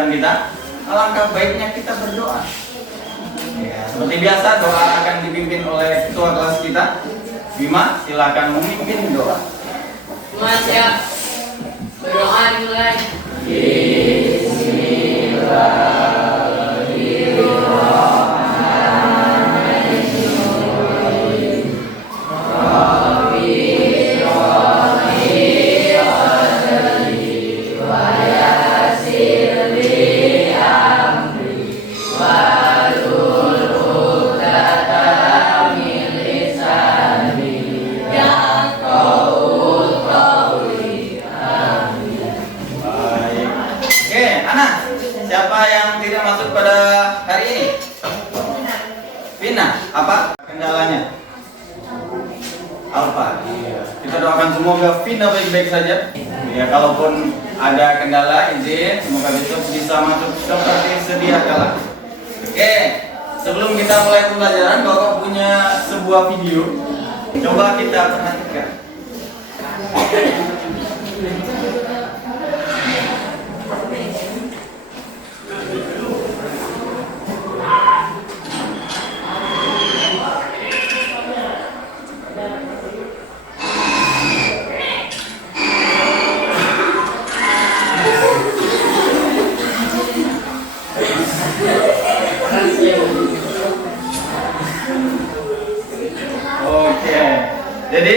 pelajaran kita, alangkah baiknya kita berdoa. Ya, seperti biasa doa akan dipimpin oleh ketua kelas kita. Bima, silakan memimpin doa. Mas siap. Berdoa dimulai. Siapa yang tidak masuk pada hari ini? Vina, apa kendalanya? Alfa. Iya. Kita doakan semoga Vina baik-baik saja. Ya, kalaupun ada kendala, izin semoga besok bisa masuk seperti sedia kala. Oke, sebelum kita mulai pembelajaran, Bapak punya sebuah video. Coba kita perhatikan. Oke, jadi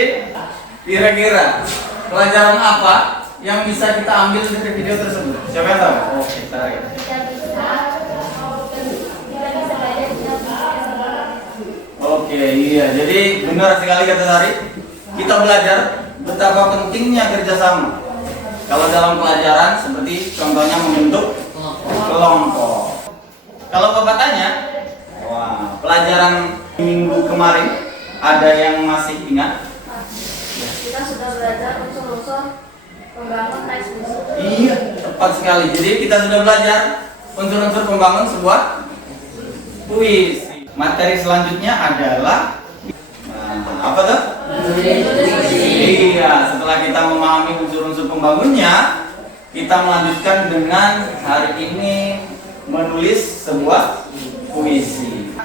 kira-kira pelajaran apa yang bisa kita ambil dari video tersebut? Siapa yang tahu? Oke, tarik. Oke, iya. Jadi benar sekali kata Sari. Kita belajar betapa pentingnya kerjasama. Kalau dalam pelajaran seperti contohnya membentuk kelompok. Kalau Bapak tanya, wah, pelajaran minggu kemarin ada yang masih ingat? Kita sudah belajar unsur-unsur pembangun teks puisi. Iya, tepat sekali. Jadi kita sudah belajar unsur-unsur pembangun sebuah puisi. Materi selanjutnya adalah apa tuh? Iya, setelah kita memahami unsur-unsur pembangunnya, kita melanjutkan dengan hari ini menulis sebuah puisi.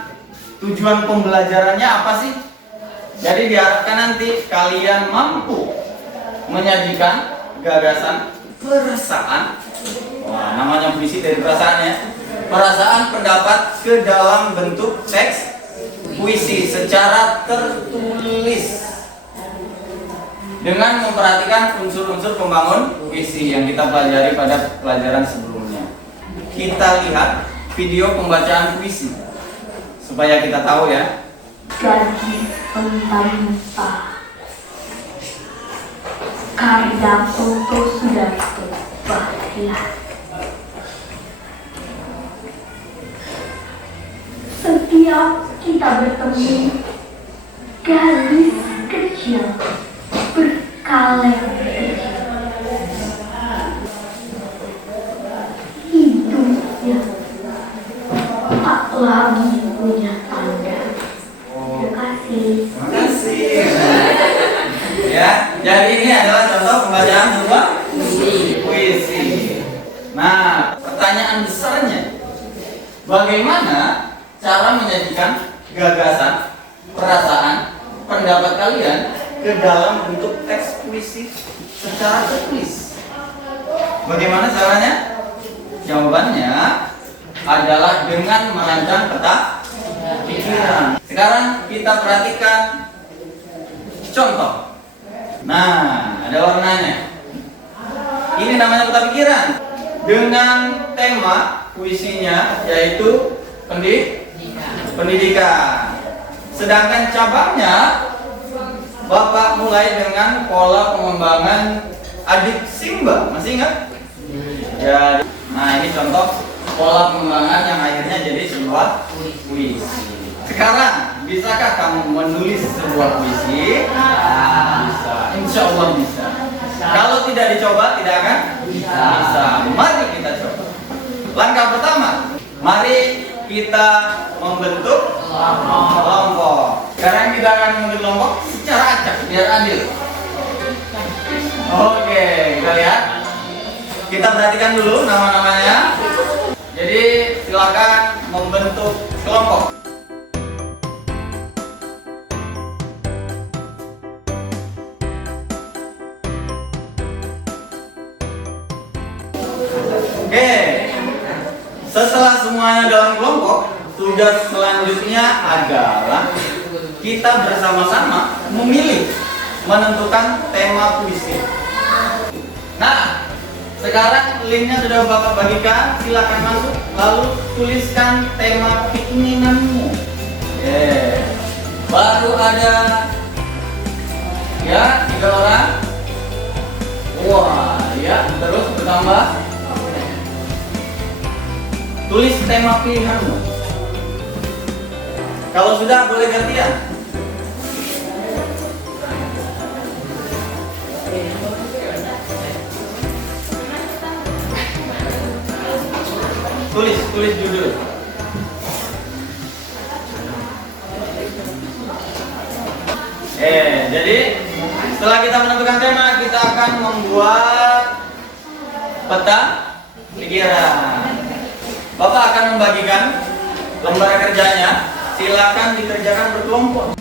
Tujuan pembelajarannya apa sih? Jadi diharapkan nanti kalian mampu menyajikan gagasan, perasaan. Wah, namanya puisi dari perasaan ya. Perasaan, pendapat ke dalam bentuk teks puisi secara tertulis dengan memperhatikan unsur-unsur pembangun puisi yang kita pelajari pada pelajaran sebelumnya. Kita lihat video pembacaan puisi supaya kita tahu ya. Gadis Pentamuta, karya Toto Sudarto Bahtiar. Setiap kita bertemu, gadis kecil berkaleng kecil, hidupnya tak lagi punya tanda. Terima kasih. Ya, jadi ini adalah contoh pembacaan sebuah puisi. Nah, pertanyaan besarnya, bagaimana cara menyajikan gagasan, perasaan, pendapat kalian ke dalam bentuk teks puisi secara tertulis? Bagaimana caranya? Jawabannya adalah dengan merancang peta pikiran. Sekarang kita perhatikan contoh. Nah, ada warnanya. Ini namanya peta pikiran dengan tema puisinya yaitu pendidikan. Sedangkan cabangnya Bapak mulai dengan pola pengembangan adik Simba. Masih ingat? Ya. Nah, ini contoh pola pengembangan yang akhirnya jadi sebuah puisi. Sekarang, bisakah kamu menulis sebuah puisi? Bisa. Insya Allah bisa. Kalau tidak dicoba, tidak akan bisa. Mari kita coba. Langkah pertama, mari kita membentuk kelompok. Sekarang kita akan membentuk kelompok secara acak biar adil. Oke, kita lihat. Kita perhatikan dulu nama-namanya. Jadi silakan membentuk kelompok. Oke, setelah semuanya dalam kelompok, tugas selanjutnya adalah kita bersama-sama memilih, menentukan tema puisi. Nah, sekarang linknya sudah Bapak bagikan, silakan masuk, lalu tuliskan tema keinginanmu. Baru ada ya 3 orang. Wah, ya terus bertambah. Tulis tema pilihanmu. Kalau sudah boleh gantian. Tulis judul. Jadi setelah kita menentukan tema, kita akan membuat peta pikiran. Bapak akan membagikan lembar kerjanya. Silakan dikerjakan berkelompok.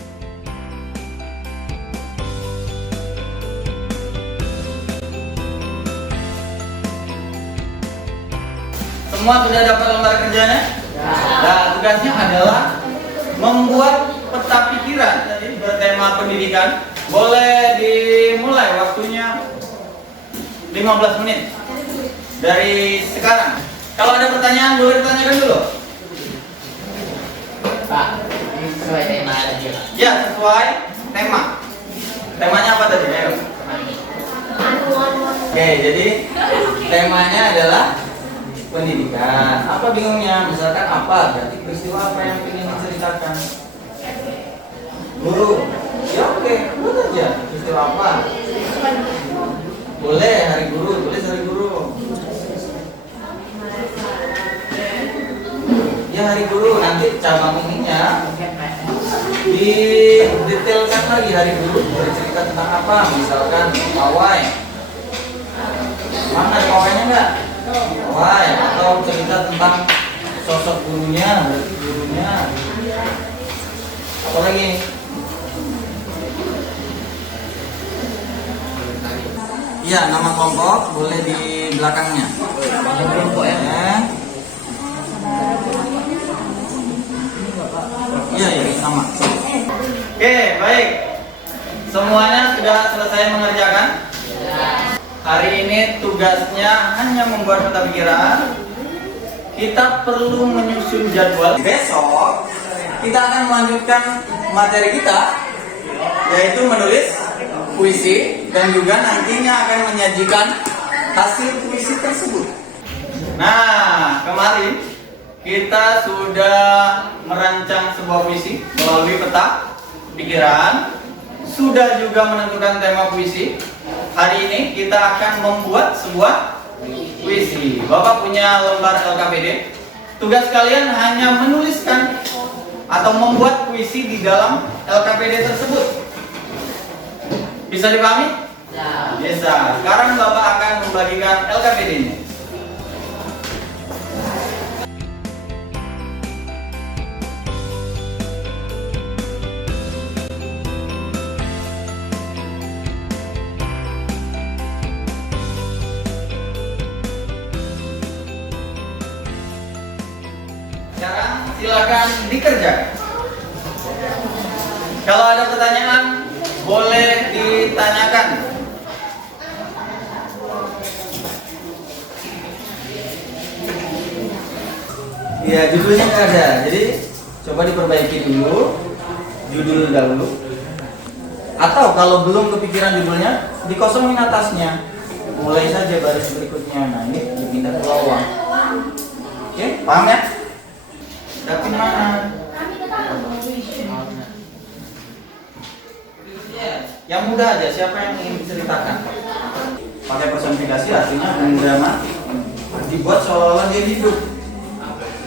Semua sudah dapat lembar kerjanya? Nah, tugasnya adalah membuat peta pikiran. Jadi bertema pendidikan. Boleh dimulai, waktunya 15 menit dari sekarang. Kalau ada pertanyaan boleh ditanyakan dulu. Pak, ini sesuai tema tadi. Ya, sesuai tema. Temanya apa tadi? Oke, jadi temanya adalah pendidikan. Apa bingungnya? Misalkan apa? Berarti peristiwa apa yang ingin diceritakan? Guru. Ya oke, buat aja. Peristiwa apa? Boleh hari guru, tulis hari guru. Ya hari guru, nanti cabang ininya didetailkan lagi hari guru bercerita tentang apa, misalkan pawai. Mana ada pawainya enggak? Pawai atau cerita tentang sosok gurunya, gurunya. Apa lagi? Iya, nama kelompok boleh di belakangnya. Nama kelompok ya. Iya, sama. Oke, baik. Semuanya sudah selesai mengerjakan. Hari ini tugasnya hanya membuat peta pikiran. Kita perlu menyusun jadwal. Besok kita akan melanjutkan materi kita, yaitu menulis puisi dan juga nantinya akan menyajikan hasil puisi tersebut. Nah, kemarin kita sudah merancang sebuah puisi melalui peta pikiran, sudah juga menentukan tema puisi. Hari ini kita akan membuat sebuah puisi. Bapak punya lembar LKPD. Tugas kalian hanya menuliskan atau membuat puisi di dalam LKPD tersebut. Bisa dipahami? Ya. Bisa. Sekarang Bapak akan membagikan LKPD-nya. Sekarang silakan dikerjakan. Kalau ada pertanyaan boleh ditanyakan. Ya, judulnya nggak ada, jadi coba diperbaiki dulu, judul dahulu. Atau kalau belum kepikiran judulnya, dikosongin atasnya. Mulai saja baris berikutnya. Nah, ini dipindah ke bawah. Oke, paham ya? Tapi mana? Yang mudah aja, siapa yang ingin diceritakan? Pakai personifikasi artinya mendramatik. Dibuat seolah-olah dia hidup.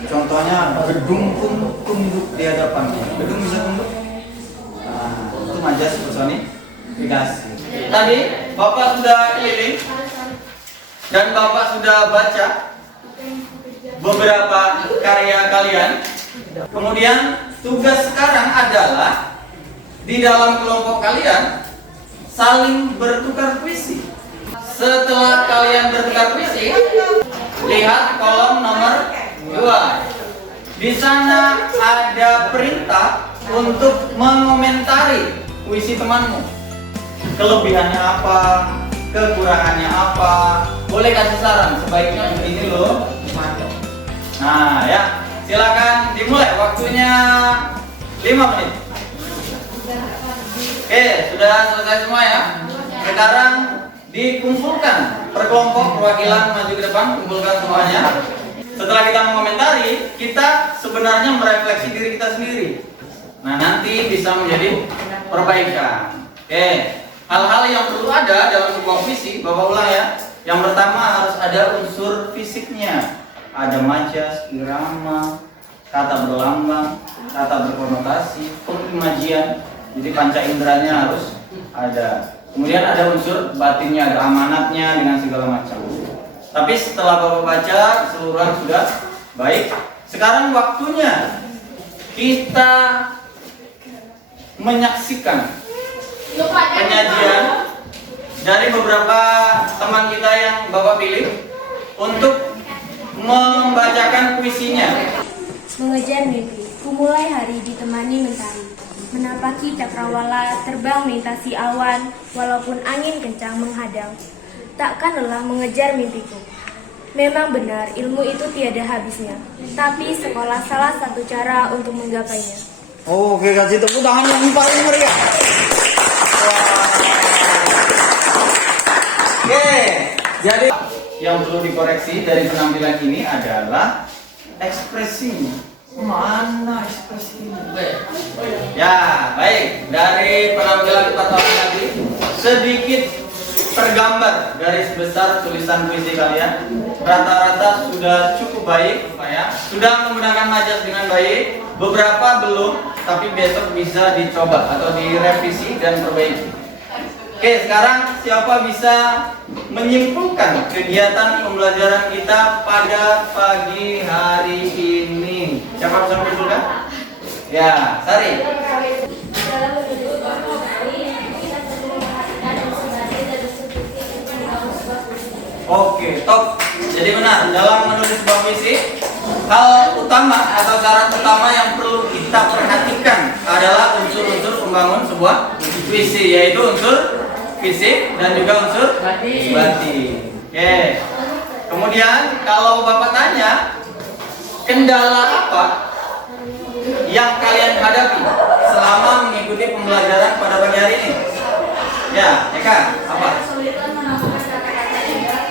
Contohnya gedung pun tunduk di hadapan. Gedung bisa tunduk. Nah, itu majas personifikasi. Tadi Bapak sudah keliling dan Bapak sudah baca beberapa karya kalian. Kemudian tugas sekarang adalah di dalam kelompok kalian saling bertukar puisi. Setelah kalian bertukar puisi, lihat kolom nomor 2. Di sana ada perintah untuk mengomentari puisi temanmu. Kelebihannya apa, kekurangannya apa. Boleh kasih saran, sebaiknya begini loh. Nah ya, silakan dimulai. Waktunya 5 menit. Oke, sudah selesai semua ya. Sekarang dikumpulkan per kelompok, perwakilan maju ke depan, kumpulkan semuanya. Setelah kita mengomentari, kita sebenarnya merefleksi diri kita sendiri. Nah, nanti bisa menjadi perbaikan. Oke, hal-hal yang perlu ada dalam sebuah puisi, Bapak ulang ya. Yang pertama harus ada unsur fisiknya. Ada majas, irama, kata berlambang, kata berkonotasi, pengimajian. Jadi panca inderanya harus ada. Kemudian ada unsur batinnya, ada amanatnya dengan segala macam. Tapi setelah Bapak baca keseluruhan sudah baik. Sekarang waktunya kita menyaksikan penyajian dari beberapa teman kita yang Bapak pilih untuk membacakan puisinya. Mengejar mimpi, kumulai hari ditemani mentari. Menapaki cakrawala, terbang melintasi awan, walaupun angin kencang menghadang. Takkan lelah mengejar mimpiku. Memang benar, ilmu itu tiada habisnya. Tapi sekolah salah satu cara untuk menggapainya. Oke, kasih tepuk tangan yang paling meriah. Oke, jadi yang perlu dikoreksi dari penampilan ini adalah ekspresinya. Mana ekspresinya? Ya, baik. Dari penampilan kita tahu tadi, sedikit tergambar garis besar tulisan puisi kalian. Rata-rata sudah cukup baik, ya. Sudah menggunakan majas dengan baik. Beberapa belum, tapi besok bisa dicoba atau direvisi dan perbaiki. Oke, sekarang siapa bisa menyimpulkan kegiatan pembelajaran kita pada pagi hari ini? Siapa bisa menyimpulkan? Ya, Sari. Dalam menulis sebuah puisi, kita perlu memperhatikan unsur nada dan unsur fikih untuk membangun sebuah puisi. Oke, top. Jadi benar, dalam menulis sebuah puisi, hal utama atau syarat utama yang perlu kita perhatikan adalah unsur-unsur pembangun sebuah puisi, yaitu unsur fisik dan juga unsur batin. Oke. Kemudian kalau Bapak tanya, kendala apa yang kalian hadapi selama mengikuti pembelajaran pada pagi hari ini? Ya, Eka, apa? Kesulitan menemukan kata-kata indah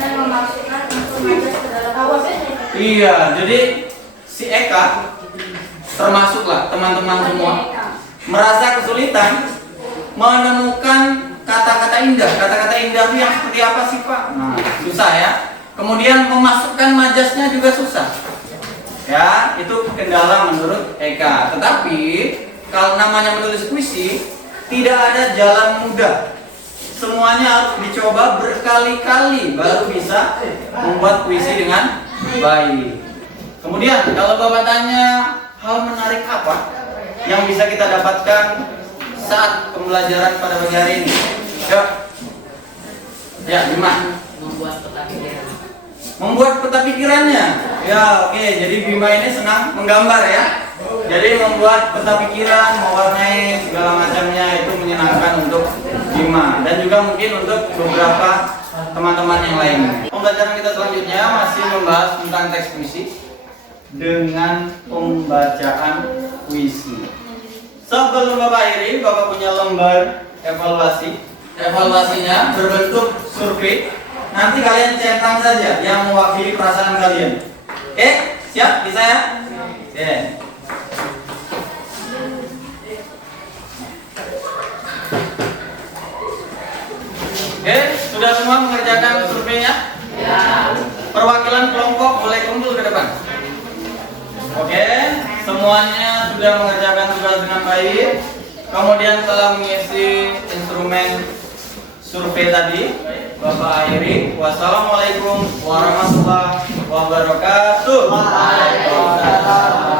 dan memasukkan unsur majas ke dalam puisi. Iya, jadi si Eka termasuklah teman-teman semua merasa kesulitan menemukan kata-kata indah. Kata-kata indah itu yang seperti apa sih, Pak? Nah, susah ya. Kemudian memasukkan majasnya juga susah. Ya, itu kendala menurut Eka. Tetapi kalau namanya menulis puisi, tidak ada jalan mudah. Semuanya harus dicoba berkali-kali baru bisa membuat puisi dengan baik. Kemudian kalau Bapak tanya hal menarik apa yang bisa kita dapatkan saat pembelajaran pada pagi hari ini? Ya, Bima. Membuat peta pikiran. Membuat peta pikirannya. Ya, oke. Jadi Bima ini senang menggambar ya. Jadi membuat peta pikiran, mewarnai segala macamnya itu menyenangkan untuk Bima dan juga mungkin untuk beberapa teman-teman yang lain. Pembelajaran kita selanjutnya masih membahas tentang teks puisi dengan pembacaan puisi. Sebelum Bapak akhiri, Bapak punya lembar evaluasi. Evaluasinya berbentuk survei. Nanti kalian centang saja yang mewakili perasaan kalian. Oke, siap? Bisa ya? Oke. Oke, sudah semua mengerjakan surveinya? Ya. Perwakilan kelompok boleh kumpul ke depan. Oke, semuanya sudah mengerjakan tugas dengan baik. Kemudian telah mengisi instrumen survei tadi. Bapak akhiri. Wassalamualaikum warahmatullahi wabarakatuh. wabarakatuh. Waalaikumsalam.